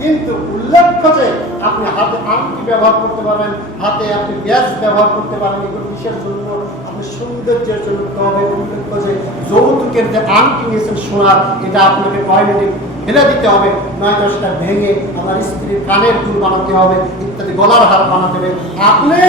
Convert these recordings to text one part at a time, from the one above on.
কিন্তু উল্লেখ্য যে আপনি হাতে আংটি ব্যবহার করতে পারবেন, হাতে আপনি ব্যাজ ব্যবহার করতে পারবেন। এগুলো কিসের জন্য? আপনি সৌন্দর্যের জন্য। তবে উল্লেখ্য যে যৌতুকের যে আংটি নিয়েছেন সোনার, এটা আপনাকে টয়লেটে ফেলে দিতে হবে, নয়তো সেটা ভেঙে আমার স্ত্রীর কানের দুল বানাতে হবে, ইত্যাদি গলার হার বানাতে হবে। আপনি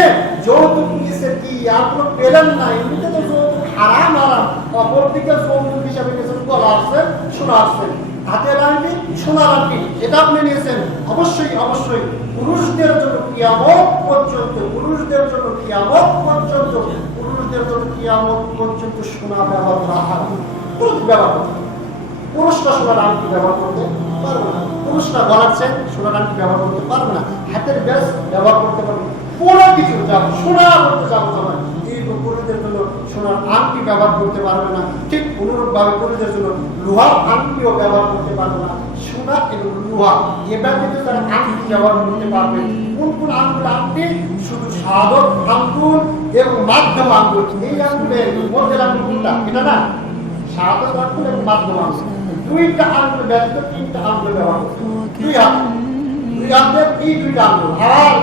যৌতুক নিয়েছেন কি আপনি পেলেন না, এমনিতে তো যৌতুক হারাম হারাম, অপরদিকে যৌতুক হিসাবে নিয়েছেন গলা আসছে, সোনা আসছে, হাতের আংটি, সোনার আংটি, এটা আপনি নিয়েছেন। অবশ্যই অবশ্যই পুরুষদের জন্য কিয়ামত পর্যন্ত, পুরুষদের জন্য কিয়ামত পর্যন্ত, পুরুষদের জন্য কিয়ামত পর্যন্ত সোনা ব্যবহার করা হারাম। পুরুষ ব্যবহার করতে, পুরুষরা সোনার আংটি ব্যবহার করতে পারবে না, পুরুষরা গলার চেন সোনার আংটি ব্যবহার করতে পারবে না, হাতের ব্যাস ব্যবহার করতে পারবে না, পুরো কিছু যাবো সোনা করতে যাবো তোমার এই পুরুষদের জন্য সোনার আংটি ব্যবহার করতে পারবে না। ঠিক অনুরূপভাবে পুরুষদের জন্য লোহার আংটিও ব্যবহার করতে পারবে না। সোনা এবং লোহা এবার কিন্তু তারা আংটি ব্যবহার করতে পারবে। কোন কোন আঙ্গুল আংটি? শুধু সাধক আঙ্গুল এবং মাধ্যম আঙ্গুল। এই আঙ্গুলের মধ্যের আঙ্গুল কোনটা? এটা না, সাধক আঙ্গুল এবং মাধ্যম আঙ্গুল, দুইটা আঙ্গুল ব্যতীত তিনটা আঙ্গুল ব্যবহার করতে। দুই হাতের এই দুইটা আঙ্গুল আর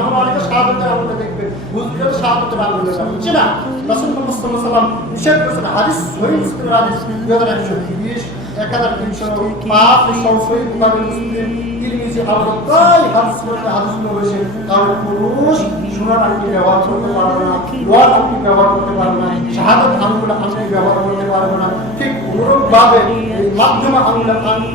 আমরা অনেকে সাধকের আঙ্গুলটা দেখবে, বুঝবে সাধকের আঙ্গুল বুঝছে না। রাসূল মুহাম্মদ সাল্লাল্লাহু আলাইহি ওয়াসাল্লাম নিষেধ করেছেন, হাদিস সহিহ মুসলিমের হাদিস 2130 1305 সহিহ বুখারী মুসলিম তিরমিজি আল-বুখারী হাদিসগুলো রয়েছে। কারণ পুরুষ সোনার আংটি ব্যবহার করতে পারবে না, লোহার আংটি ব্যবহার করতে পারবে না, শাহাদাত আঙ্গুল আংটি ব্যবহার করতে পারবে না। ঠিক অনুরূপভাবে মাধ্যম আঙ্গুল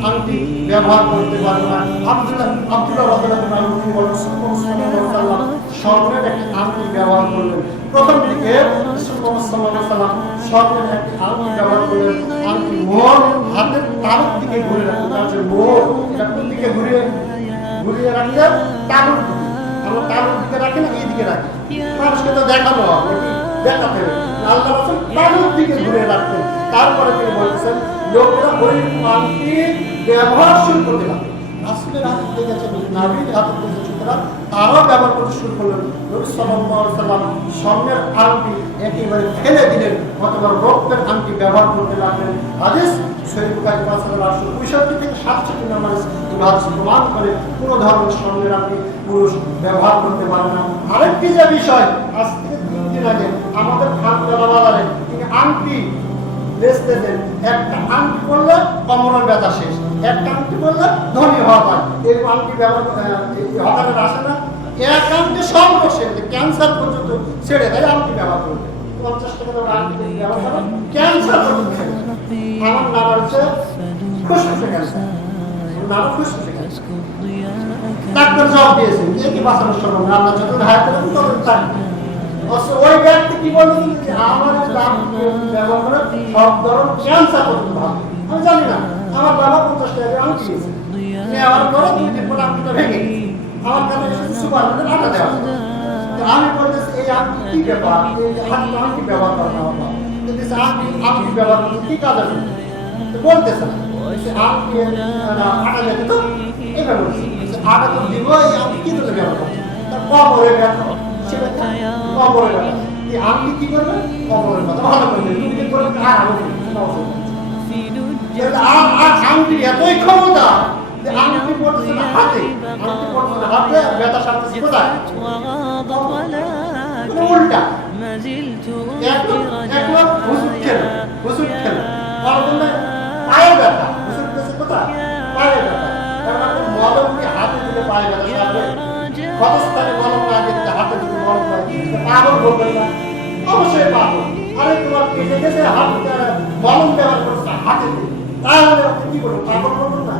আংটি ব্যবহার করতে পারবে না। আব্দুল্লাহ রাদিয়াল্লাহু আনহু বলেন সাল্লাল্লাহু আলাইহি ওয়াসাল্লাম স্বর্ণের একটি আংটি ব্যবহার করলেন। প্রথম দিকে রাসূলুল্লাহ সাল্লাল্লাহু আলাইহি ওয়াসাল্লাম স্বর্ণের একটি আংটি ব্যবহার করলেন। আংটি মোহর হাতের তালুর দিকে ঘুরে রাখলেন, তার যে মোহর এটা কোন দিকে ঘুরিয়ে রাখলেন? তালুর দিকে। আমরা তালুর দিকে রাখি না, এই দিকে রাখি, মানুষকে তো দেখানো হবে, দেখাতে হবে। আল্লাহ রাসূল তালুর দিকে ঘুরে রাখতেন। তারপরে তিনি বলতেছেন লোকেরা ওই আংটি ব্যবহার শুরু করতে পারে। রাসূলের হাতে দেখেছেন, নবীর হাতে দেখেছেন, সুতরাং তারাও ব্যবহার করতে শুরু করলেন। নবী সাল্লাল্লাহু আলাইহি ওয়াসাল্লাম স্বর্ণের আংটি একেবারে ফেলে দিলেন, অথবা রৌপ্যের আংটি ব্যবহার করতে লাগলেন। হাদিস সহিহ বুখারী 5865 থেকে 67 নম্বর হাদিস প্রমাণ করে কোন ধরনের স্বর্ণের আংটি পুরুষ ব্যবহার করতে পারে না। আরেকটি যে বিষয়, আজ থেকে 3 দিন আগে আমাদের খানকালা বাজারে তিনি আংটি বেচতে দেন। একটা আংটি করলে কমরের ব্যথা শেষ, একটা আংটি করলে ধনী হওয়া হয়। এই আংটি ব্যবহার হকারের আসে না, এক আংটি সব রোগ সেরে, ক্যান্সার পর্যন্ত ছেড়ে দেয় আংটি ব্যবহার করতে। 50 টাকা দাম আংটি ব্যবহার করে ক্যান্সার পর্যন্ত ছেড়ে। আমার নাম হচ্ছে ফুসফুসে ক্যান্সার, নাম ফুসফুসে ক্যান্সার। ডাক্তার জবাব দিয়েছেন যে কি বাঁচানোর সময় আল্লাহ যত হায়াত দেবেন তত থাকবে। ওই ব্যক্তি কি বলছেন যে আমার দাম ব্যবহার করে সব ধরনের ক্যান্সার পর্যন্ত ভালো। আমি জানি না, আমার বাবা 50 টাকা আংটি দিয়েছে, নেওয়ার পরে 2 দিন পর আংটিটা ভেঙে আমার কাছে সুপার আটা দেওয়া। আমি বলতেছি এই আংটি কি ব্যাপার, এই আংটি ব্যবহার করা না, কিন্তু আংটি ব্যবহার করতে কি কাজ আছে বলতেছে না। আংটি আটা যেতে তো এবার বলছি আটা তো দিব, এই আংটি কি ধরে ব্যবহার করছে তার কবরে ব্যথা, সেটা কবরে ব্যথা। এই আংটি কি করবে? কবরের কথা ভালো করবে, তুমি করে আর আংটি এতই ক্ষমতা যে আংটি পড়ছে না হাতে, আংটি পড়ছে না হাতে, ব্যথা সারতেছে কোথায়? উল্টা একবার হুসুট খেলে পায়ে ব্যথা, হুসুট খেলে কোথায়? পায়ে ব্যথা। কারণ আপনি মলম দিয়ে হাতে দিলে পায়ে ব্যথা সারবে, ক্ষতস্থানে মলম না দিতে হাতে দিতে মলম না দিতে পাগল বলবেন না? অবশ্যই পাগল। আরে তোমার কেটে গেছে, হাত মলম ব্যবহার করছে হাতে দিয়ে, তাহলে আপনি কি করবেন? পাগল বলবেন না?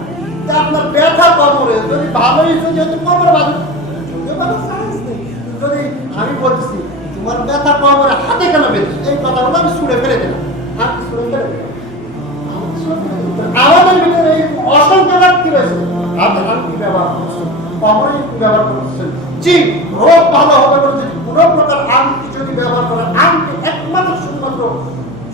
আপনার ব্যথা কমরে যদি ভালোই যেহেতু কমরে বাঁধে, যদি আমি বলতেছি তোমার ব্যথা কমরে হাতে কেন বেঁধেছে, এই কথাগুলো আমি ছুঁড়ে ফেলে দিলাম, হাত ছুঁড়ে ফেলে দিলাম। আমাদের ভিতরে এই অসংখ্য ব্যক্তি রয়েছে হাতে আংটি ব্যবহার করছেন, কমরে ব্যবহার করছেন। জি, রোগ ভালো হবে বলতে কোনো প্রকার আংটি যদি ব্যবহার করেন, আংটি একমাত্র শুধুমাত্র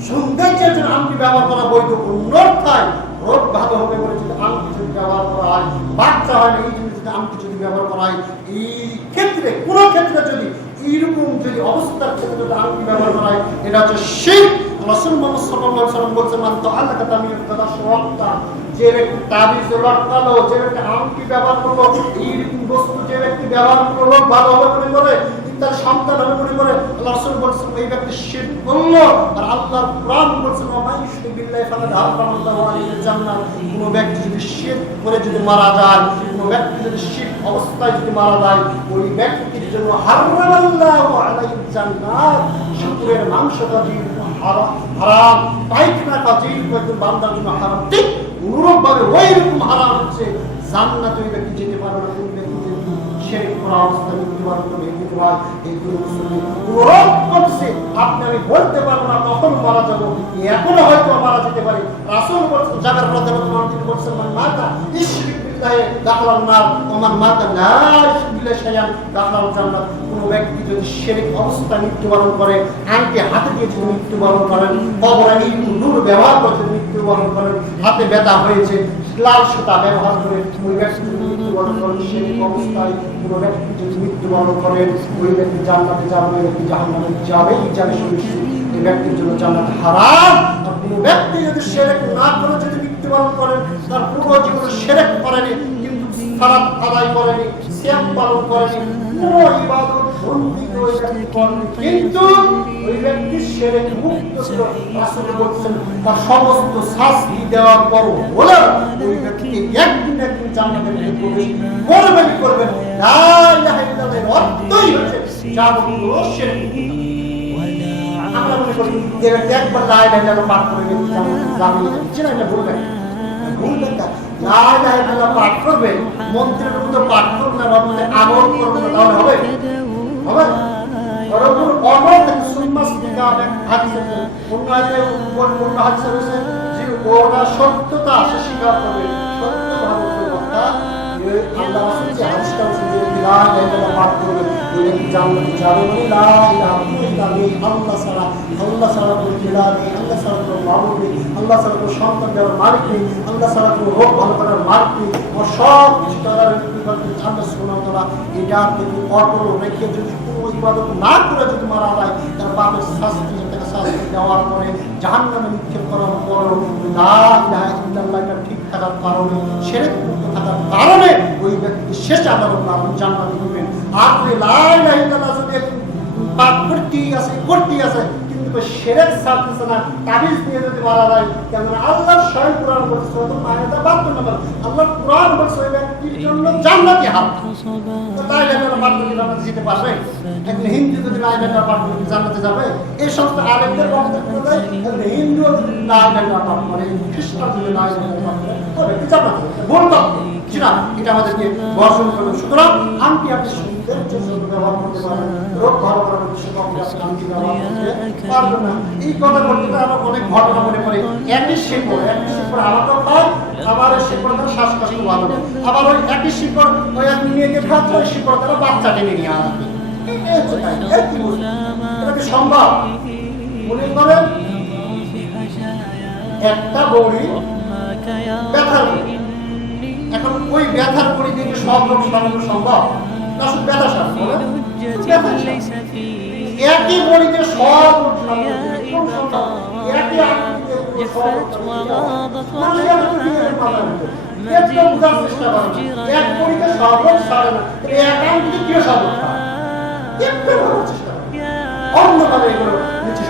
সৌন্দর্যের জন্য আংটি ব্যবহার করা বৈধ, অন্যথায় রোগ ভালো হবে বলে যদি আংটি যদি ব্যবহার করা হয়, বাচ্চা হয় না এই জন্য যদি আংটি যদি ব্যবহার করা হয়, এই ক্ষেত্রে কোনো ক্ষেত্রে যদি এইরকম যদি অবস্থার ক্ষেত্রে যদি আংটি ব্যবহার করা হয়, এটা হচ্ছে শিরক রাসূল মুহাম্মদ সাল্লাল্লাহু আলাইহি ওয়াসাল্লাম বলেছেন মান তাআল্লাকা তামিয়াত তাদাশওয়াক্তা, যে ব্যক্তি তাবিজ লটকালো, যে ব্যক্তি আংটি ব্যবহার করলো, এইরকম বস্তু যে ব্যক্তি ব্যবহার করলো ভালো হবে মনে করে, তার সন্তান হবে মনে করে, আল্লাহ রাসূল বলেছেন এই ব্যক্তি শিরক করলো। আর আল্লাহর কোরআন বলেছেন ওয়া মান ইউশরিক বিল্লাহি ফাকাদ হারামাল্লাহু আলাইহিল জান্নাহ, কোন ব্যক্তি যদি শিরক করে যদি মারা যায়, কোন ব্যক্তি যদি শিরক অবস্থায় যদি মারা যায়, ওই ব্যক্তির জন্য হারামাল্লাহু আলাইহিল জান্নাহ, শুকরের মাংসটা যেরকম হারাম, পায়খানা যেরকম বান্দার জন্য হারাম, ঠিক অনুরূপভাবে ওইরকম হারাম হচ্ছে জান্নাতে ওই ব্যক্তি যেতে পারবে না। কোন ব্যক্তি শিরক করা অবস্থায় মৃত্যুবরণ করবে, এইগুলো করছে আপনি আমি বলতে পারবো না কখন মারা যাবো, এখনো হয়তো মারা যেতে পারে। রাসূল বলেছেন জাবের রাদিয়াল্লাহু আনহু তিনি বলেছেন মান মাতা ইশরিক বিল্লাহি দাখালান নার ওয়া মান মাতা লা ইশরিক বিল্লাহি শাইআন দাখালাল জান্নাত। কোন ব্যক্তি যদি শিরক অবস্থায় মৃত্যুবরণ করে, আংটি হাতে দিয়ে যদি মৃত্যুবরণ করেন, কবরে নূর ব্যবহার করে যদি মৃত্যুবরণ করেন, হাতে ব্যথা হয়েছে লাল সুতা ব্যবহার করে ওই ব্যক্তি যদি মৃত্যুবরণ করেন, শিরক অবস্থায় কোন ব্যক্তি যদি মৃত্যুবরণ করেন, ওই ব্যক্তি জান্নাতে যাবে, ওই ব্যক্তি জাহান্নামে যাবে। এই জানে শুনেছি এই ব্যক্তির জন্য জান্নাত হারাম। আর কোন ব্যক্তি যদি শিরক না করে যদি মৃত্যুবরণ করেন, তার পুরো জীবনে শিরক করেনি, কিন্তু সালাত আদায় করেনি, সিয়াম পালন করেনি, কোনো ইবাদত বন্দেগী ওই ব্যক্তি করেনি, কিন্তু ওই ব্যক্তি শিরক মুক্ত ছিল। রাসূল বলেছেন তার সমস্ত শাস্তি দেওয়ার পর বলে ওই ব্যক্তিকে একদিন একদিন জান্নাতে প্রবেশ করবেন। লা ইলাহা ইল্লাল্লাহর অর্থই হচ্ছে যাবতীয় শিরক মুক্ত। আমরা মনে করি যে একবার লা ইলাহা ইল্লাল্লাহ পাঠ করে জান্নাতে বলবেন না। লা ইলাহা ইল্লাল্লাহ পাঠ করবে, মন্ত্রের মতো পাঠ করবে না, রব্বে আমল করবে না, তাহলে হবে? হবে? বরং অমর সুন্নাহ কিতাবে হাদিসে কোন হাদিসে রয়েছে যে ওটা সত্যতা সে স্বীকার করবে, সত্যতা বলতে কথা আল্লাহ রাসূল যে হাদিসটা বলেছেন যে লা ইলাহা ইল্লাল্লাহ পাঠ করবে ওই জান্নাতে যাবে। লা ইলাহা ইল্লাল্লাহ আল্লাহ ছাড়া কোনো ইলাহ নেই, আল্লাহ ছাড়া কোনো মাবুদ নেই, আল্লাহ ছাড়া কোনো সন্তান দেওয়ার মালিক নেই, আল্লাহ ছাড়া কোনো রোগ ভালো করার মালিক নেই, ও সব কিছু তারা আল্লাহ সুবহানাহু ওয়া তাআলা এটা থেকে অটল রেখে যদি কোনো ইবাদত না করে যদি মারা যায়, তার পাপের শাস্তি দেওয়ার পরে জাহান্নামে নিক্ষেপ করার পরও লা ইলাহা ইল্লাল্লাহটা ঠিক থাকার কারণে, শিরক মুক্ত থাকার কারণে ওই ব্যক্তি শেষ আদালত না জান্নাতে ঢুকবেন। আর লা ইলাহা ইল্লাল্লাহ যদি পাপ করতেই আছে কিন্তু শিরক ছাড়তেছে না, তাবিজ দিয়ে যদি মারা যায়, কেননা আল্লাহ স্বয়ং কোরআন বলছে সূরা মায়েদা 52 নম্বর, আল্লাহ কোরআন বলছে ওই ব্যক্তির জন্য জান্নাতি হাত। তো লা ইলাহা ইল্লাল্লাহ পাঠ করে জান্নাতে যেতে পারবে? একজন হিন্দু যদি লা ইলাহা ইল্লাল্লাহ পাঠ করে জান্নাতে যাবে? এই সমস্ত আলেমদের বক্তব্য দেয় হিন্দু যদি লা ইলাহা ইল্লাল্লাহ পাঠ করে, খ্রিস্টান যদি লা ইলাহা ইল্লাল্লাহ পাঠ করে, তবে কি জান্নাতে বলতো না, এটা আমাদেরকে বর্জন করবে। সুতরাং আংটি আপনি সৌন্দর্যের জন্য ব্যবহার করতে পারেন, রোগ ভালো করার জন্য আপনি আংটি ব্যবহার করতে পারবেন না। এই কথা বলতে আমার অনেক ঘটনা মনে পড়ে। একই শিকড় আলাদা হয়, আবার ওই শিকড় তার শ্বাসকষ্ট ভালো, আবার ওই একই শিকড় ওই এক মেয়েকে খাচ্ছে, ওই শিকড় তারা বাচ্চা টেনে নিয়ে আসবে। এটা কি সম্ভব? মনে করেন একটা বড়ি ব্যথার, এখন ওই ব্যথার বড়ি থেকে সব রোগ সারানো সম্ভব না? শুধু ব্যথা সারানো, একই বড়িতে সব অন্যভাবে এগুলো নিচে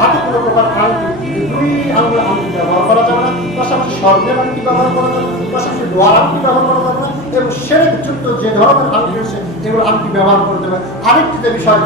হাতে কোনো প্রকার আংটি দুই আঙুল আংটি ব্যবহার করা যাবে না, পাশাপাশি স্বর্ণের আংটি ব্যবহার করা যাবে না, পাশাপাশি লোহার আংটি ব্যবহার করা যাবে না, এবং শিরকযুক্ত যে ধরনের আংটি রয়েছে এগুলো আংটি ব্যবহার করতে হবে। আরেকটি বিষয়